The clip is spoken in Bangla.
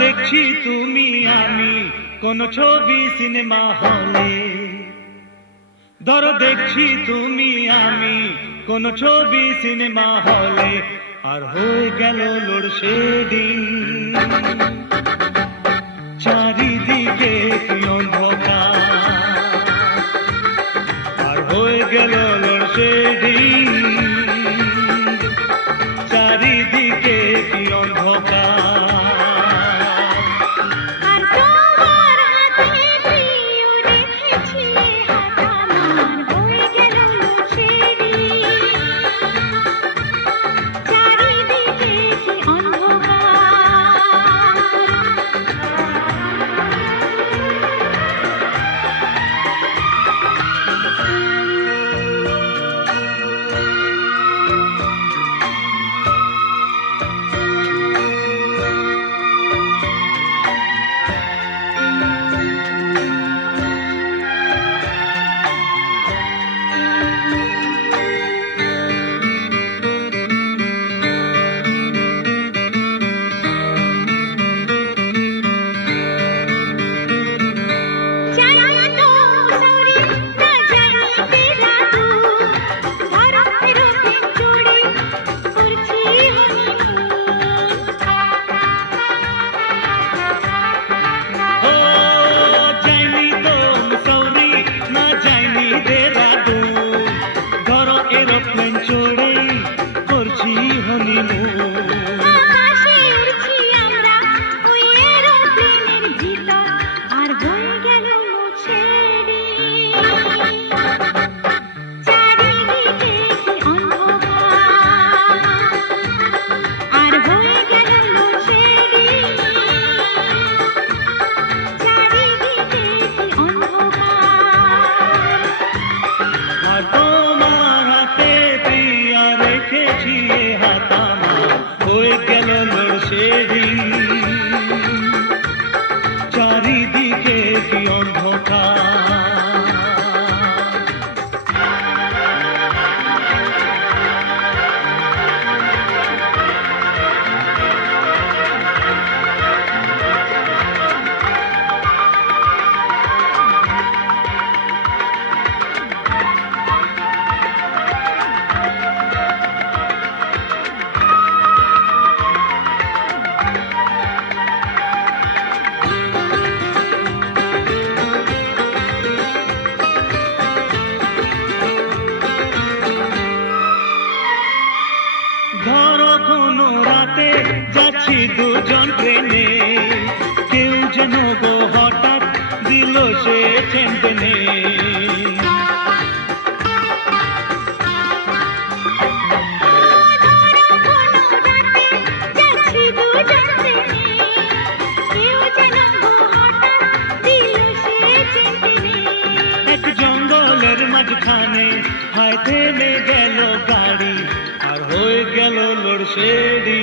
দেখছি তুমি আমি কোন ছবি সিনেমা হলে। ধরো দেখছি তুমি আমি কোন ছবি সিনেমা হলে। আর হয়ে গেল লোড় সেদিন good, good. ঝি হনিমুন। অন্ধকার। দুজন ট্রেনে কেউ যেন গো হঠাৎ দিল সে চেন্টেনে মাঝখানে হয় থেমে গেল গাড়ি, আর হয়ে গেল লোড় সেড়ি